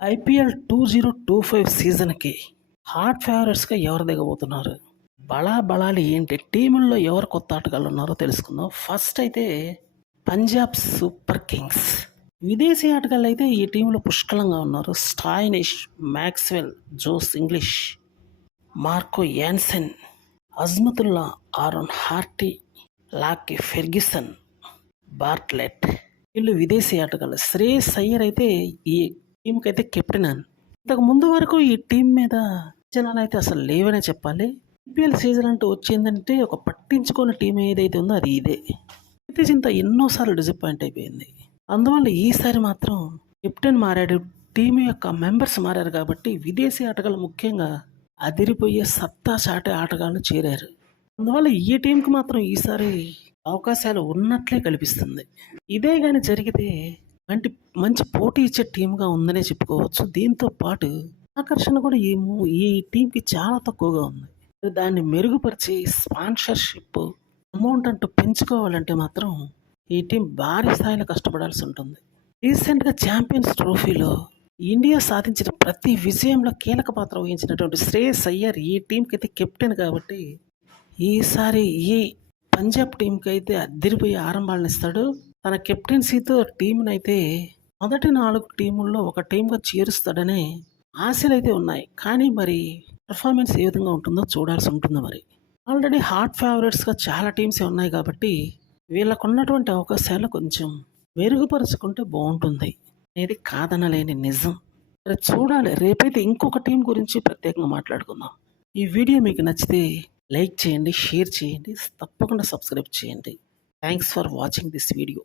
IPL 2025 సీజన్కి hot ఫేవరెట్స్గా ఎవరు దిగబోతున్నారు? బళాబళాలు ఏంటి? టీముల్లో ఎవరు కొత్త ఆటగాళ్ళు ఉన్నారో తెలుసుకుందాం. ఫస్ట్ అయితే పంజాబ్ సూపర్ కింగ్స్. విదేశీ ఆటగాళ్ళు అయితే ఈ టీంలో పుష్కలంగా ఉన్నారు. Stoinis, Maxwell, Jos Inglis, Marco Jansen, Azmatullah, Aaron Hardie, Lockie Ferguson, Bartlett, వీళ్ళు విదేశీ ఆటగాళ్ళు. శ్రేయస్ అయ్యర్ అయితే ఈ టీంకి అయితే కెప్టెన్ అని. ఇంతకు ముందు వరకు ఈ టీం మీద అంచనాలు అయితే అసలు లేవనే చెప్పాలి. ఐపీఎల్ సీజన్ అంటూ వచ్చిందంటే ఒక పట్టించుకున్న టీం ఏదైతే ఉందో అది ఇదే. అయితే చింత ఎన్నోసార్లు డిసప్పాయింట్ అయిపోయింది. అందువల్ల ఈసారి మాత్రం కెప్టెన్ మారాడు, టీం యొక్క మెంబర్స్ మారారు కాబట్టి విదేశీ ఆటగాళ్ళు ముఖ్యంగా అదిరిపోయే సత్తా చాటే ఆటగాళ్ళు చేరారు. అందువల్ల ఈ టీంకి మాత్రం ఈసారి అవకాశాలు ఉన్నట్లే కనిపిస్తుంది. ఇదే కానీ జరిగితే మంచి పోటీ ఇచ్చే టీమ్గా ఉందనే చెప్పుకోవచ్చు. దీంతో పాటు ఆకర్షణ కూడా ఈ టీంకి చాలా తక్కువగా ఉంది. దాన్ని మెరుగుపరిచి స్పాన్సర్షిప్ అమౌంట్ అంటూ పెంచుకోవాలంటే మాత్రం ఈ టీం భారీ స్థాయిలో కష్టపడాల్సి ఉంటుంది. రీసెంట్గా ఛాంపియన్స్ ట్రోఫీలో ఇండియా సాధించిన ప్రతి విజయంలో కీలక పాత్ర వహించినటువంటి శ్రేయస్ అయ్యర్ ఈ టీంకి అయితే కెప్టెన్ కాబట్టి ఈసారి ఈ పంజాబ్ టీంకి అయితే అద్దరిపోయే ఆరంభాలను ఇస్తాడు. తన కెప్టెన్సీతో టీంని అయితే మొదటి 4 టీముల్లో ఒక టీంగా చేరుస్తాడనే ఆశలు అయితే ఉన్నాయి. కానీ మరి పర్ఫార్మెన్స్ ఏ విధంగా ఉంటుందో చూడాల్సి ఉంటుంది. మరి ఆల్రెడీ హాట్ ఫేవరెట్స్గా చాలా టీమ్సే ఉన్నాయి కాబట్టి వీళ్ళకు ఉన్నటువంటి అవకాశాలు కొంచెం మెరుగుపరుచుకుంటే బాగుంటుంది అనేది కాదనలేని నిజం. మరి చూడాలి, రేపైతే ఇంకొక టీం గురించి ప్రత్యేకంగా మాట్లాడుకుందాం. ఈ వీడియో మీకు నచ్చితే లైక్ చేయండి, షేర్ చేయండి, తప్పకుండా సబ్స్క్రైబ్ చేయండి. Thanks for watching this video.